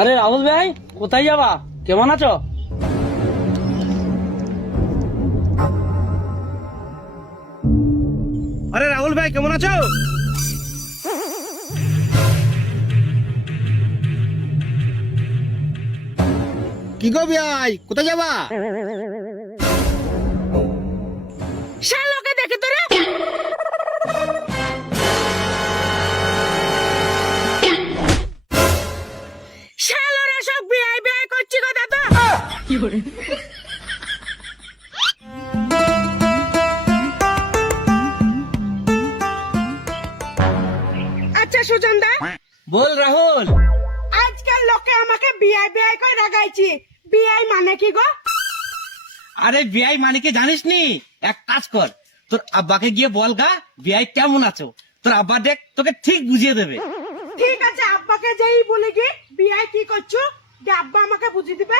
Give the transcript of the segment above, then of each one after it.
আরে রাহুল ভাই, কোথায় যাবা? কেমন আছো? আরে রাহুল ভাই, কেমন আছো? কি গো ভাই, কোথায় যাবা? শালোকে দেখে তোরা শালোরা সব বিআই বিআই করছি গো দাদা। আচ্ছা সুজন দা, বল রাহুল। আজকাল লোকে আমাকে বিআই বিআই করে রাগাইছি। বিআই মানে কি গো? আরে বিআই মানে কি জানিস নি? এক কাজ কর, তোর আব্বাকে গিয়ে বল গা বিআই কেমন আছো। তোর আব্বা দেখ তোকে ঠিক বুঝিয়ে দেবে। ঠিক আছে, আব্বাকে যেই বলে কি বিআই কি করছো, যে আব্বা আমাকে বুঝিয়ে দিবে।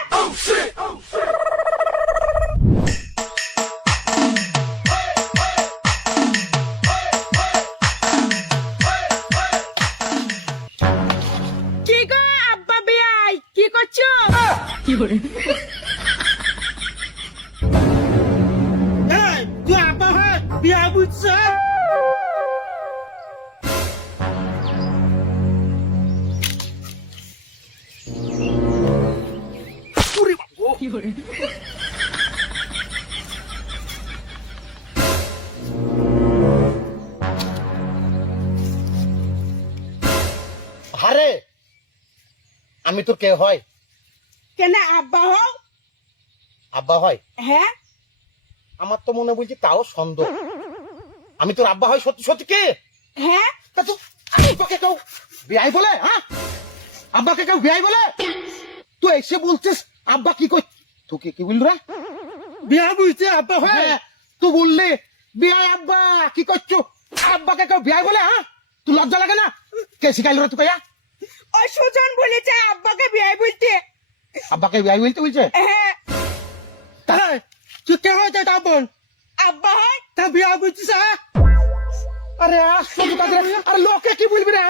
কি গো আব্বা বিআই কি করছো? তুই আব্বা হয় বিআই বুঝছে? আরে আমি তোর কে হয়? কেন আব্বা হও? আব্বা হয়? হ্যাঁ আমার তো মনে বলছি তাও সন্দেহ। আমি তোর আব্বা হয় সত্যি সত্যি কে? হ্যাঁ তা তুই আব্বাকে কেউ বিয়াই বলে? হ্যাঁ, আব্বাকে কেউ বিয়াই বলে? তুই এসে বলছিস আব্বা কি কর, তুই কি বললি রে? বিয়াই বুঝছে আব্বা হয়? তুই বললি বিয়াই আব্বা কি করছো, আব্বাকে কেউ বিয়াই বলে? হ্যাঁ, তুই লজ্জা লাগে না? কে শিখাইল রে তুই? ওই সুজন বলেছে আব্বাকে বিআই বলতে। আব্বাকে বিয়াই বলতে বলছে? হ্যাঁ তাই তুই কে হয় তা বোন? আব্বা হয়। তা বিয়া বুঝছিস? আরে আশ্চর্য কাজ রে। আরে লোকে কি বলবি রে?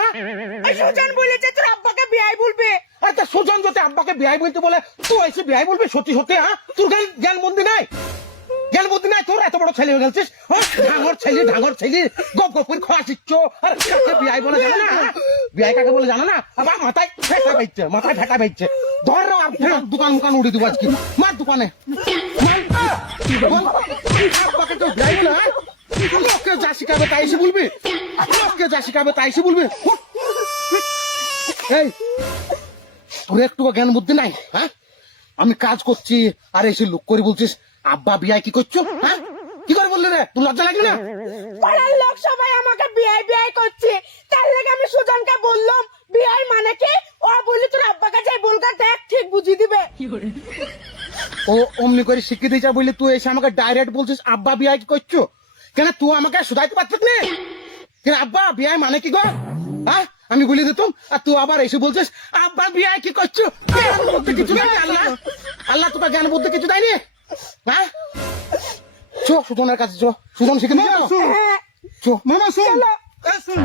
ওই সুজন বলেছে তোর আব্বাকে বিআই বলবে। আচ্ছা সুজন যদি আব্বাকে বিয়াই বলতে বলে তুই এসে বিয়াই বলবি সত্যি সত্যি? হ্যাঁ, তোর জ্ঞান বুদ্ধি নাই? জ্ঞান বুদ্ধি নাই তোর? এত বড় ছেলে হয়ে গেছিস, ঢাঙর ছেলে গপ গপ করে খাওয়া শিখছ। আর কাকে বিয়াই বলে জানো না? বিয়াই কাকে বলে জানো না? আবার মাথায় ফেটা বাইচ্ছে। ধর রে দোকান উড়ে দিব আজকে। মার দোকানে আব্বাকে তো বিয়াই বলে? হ্যাঁ, লোককে যা শিখাবে তাই এসে বলবি? এই তোর একটু জ্ঞান বুদ্ধি নাই? হ্যাঁ, আমি কাজ করছি আর এসে লোক করে বলছিস আব্বা বিয়াই কি করছো? হ্যাঁ, কি করে বললি রে? তোর লজ্জা লাগবে না? পাড়ার লোক সবাই আমাকে বিআই বিআই করছে, তার লেগে আমি সুজনকে বললাম বিআই মানে কি। ও বললি তোর আব্বাকে যাই বলগা দেখ ঠিক বুঝিয়ে দিবে। ও অমনি করে শিখিয়ে দিয়েছে বললি তুই এসে আমাকে ডাইরেক্ট বলছিস আব্বা বিয়াই কি করছো? কেন তুই আমাকে শুধাইতে পারছিস না? কেন আব্বা বিয়াই মানে কি গো? হ্যাঁ, আমি বলে দিতাম আর তুই আবার এসে বলছিস আব্বা বিয়াই কি করছো? জ্ঞান বুদ্ধি কিছু নাই? আল্লাহ তোকে জ্ঞান বুদ্ধি কিছু দেয়নি? হ্যাঁ, চো সুজনের কাছে চো, সুজন শিখে দিয়েছে। হ্যাঁ চো মামা শুন, শুন,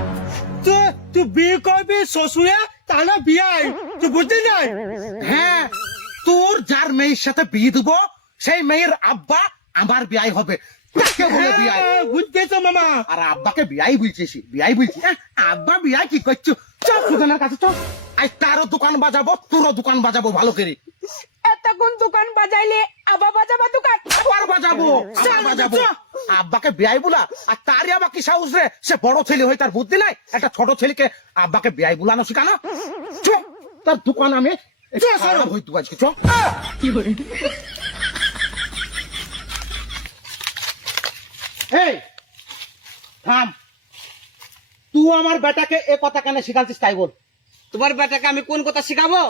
তুই বিয়ে করবি শ্বশুরে, তা না বিয়াই, তুই বুঝতে নাই? হ্যাঁ, তোর যার মেয়ের সাথে বিয়ে দেবো সেই মেয়ের আব্বা আমার বিয়াই হবে, তাকে বলে বিয়াই। বুঝতেছো মামা? আর আব্বাকে বিয়াই বলছিস? বিয়াই বলছি? আব্বা বিয়াই কি করছো? চল সুজনের কাছে চল, আজ তারও দোকান বাজাবো তোরও দোকান বাজাবো ভালো করে। এতক্ষণ দোকান বাজাইলে আবার বাজাবা দোকান? আবার বাজাবো। আব্বাকে বিয়াই বলা আর তারই আবার কি সাহস রে? সে বড় ছেলে হয়ে তার বুদ্ধি নাই একটা ছোট ছেলেকে আব্বাকে বিয়াই বলানো শিখানো? চ তার দোকান আমি হইতু আজকে। চ এই থাম, তুই আমার বেটাকে এ কথা কেন শিখালছিস তাই বল? তোমার বেটাকে আমি কোন কথা শিখাবো?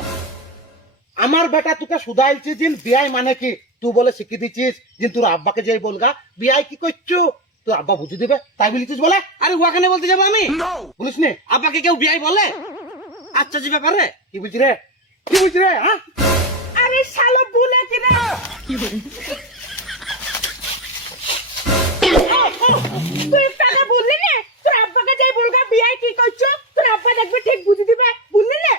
আমার বেটা তোকে শুধাইছি যে বিয়াই মানে কি, তুই বলে শিখিয়ে দিচ্ছিস যে তোর আব্বাকে যে বলগা বিয়াই কি করছো, তোর আব্বা বুঝে দিবে তাই বলেছিস বলে? আরে ওখানে বলতে যাবো আমি? বলিস নি? আব্বাকে কেউ বিয়াই বলে? আচ্ছা যে ব্যাপারে কি বুঝি রে? হ্যাঁ, আরে শালো বলে কিনা তুই কানে বললি না তোর আব্বাকে যাই বলগা বিআই কি করছো, তোর আব্বা দেখবে ঠিক বুঝিয়ে দিবে, বললি না?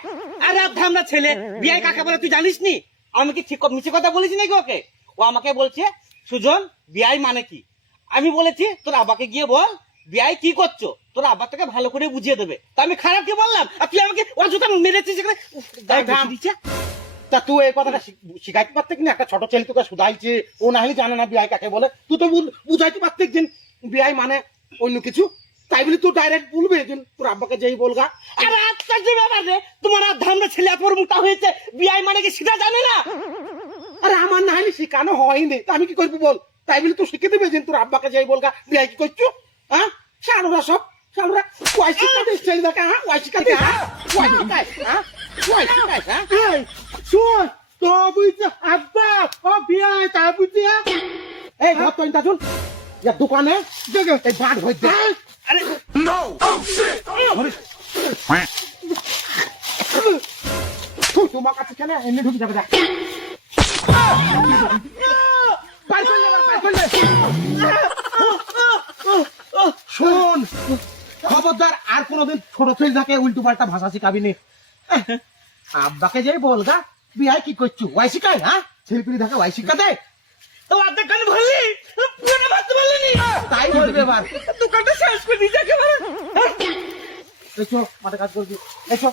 আরে আমরা ছেলে বিয়াই কাকে বলে তুই জানিস নি? আমি কি ঠিক মিছে কথা বলেছি নাকি ওকে? ও আমাকে বলছে সুজন বিয়াই মানে কি। আমি বলেছি তোর আব্বাকে গিয়ে বল বিয়াই কি করছো, তোর আব্বা তোকে ভালো করে বুঝিয়ে দেবে। তা আমি খারাপ কি বললাম? আর তুই আমাকে অযথা মেরেছিস এখানে। এই থাম। তা তুই এই কথাটা শিখাইতে পারতে কিনা? একটা ছোট ছেলে তোকে শুধাইছে, ও না হলে জানে না বিয়াই কাকে বলে। তুই তো বুঝাইতে পারতে যে বিয়াই মানে অন্য কিছু, তাই বলে তুই ডাইরেক্ট বলবে যে তোর আব্বাকে যেই বলগা। আরে আশ্চর্য ব্যাপার রে, তোমার ধামরা ছেলে এত বড় মোটা হয়েছে, বিয়াই মানে কি সেটা জানে না? আরে আমার না হলে শিখানো হয়নি, তা আমি কি করবো বল? তাই বলে তুই শিখে দেবে যে তোর আব্বাকে যাই বলগা বিয়াই কি করছো? হ্যাঁ শালুরা সব শালুরা ওয়াই শিখাতে ছেলে দেখে, হ্যাঁ ওয়াই শিখাতে, হ্যাঁ ওয়াই শিখায়, হ্যাঁ ওয়াই শিখায়, হ্যাঁ। এই শোন তো বুঝছে আব্বা ও বিয়াই তা বুঝছে। এই ঘর তো ইন্তা শুন দোকানে দেখে এই বাট হয়ে দে। আরে তোমার কাছে কেন এমনি ঢুকে যাবে দেখ। পার করলে এবার, পার করলে। শোন খবরদার আর কোনোদিন ছোট ছেলে থাকে উল্টো পাল্টা ভাষা শিখাবি নি। আব্বাকে যাই বলগা বিয়াই কি করছো ওয়াই শিখায়, হ্যাঁ ছেলে পিলি থাকে ওয়াই শিক্ষা দেয়। তো অর্ধেক গান ভরলি, পুরোটা ভাবতে পারলি নি? তাই বলবে এবার। দোকানটা শেষ করে দিয়েছে একেবারে। এসো মাঠে কাজ করবি, এসো।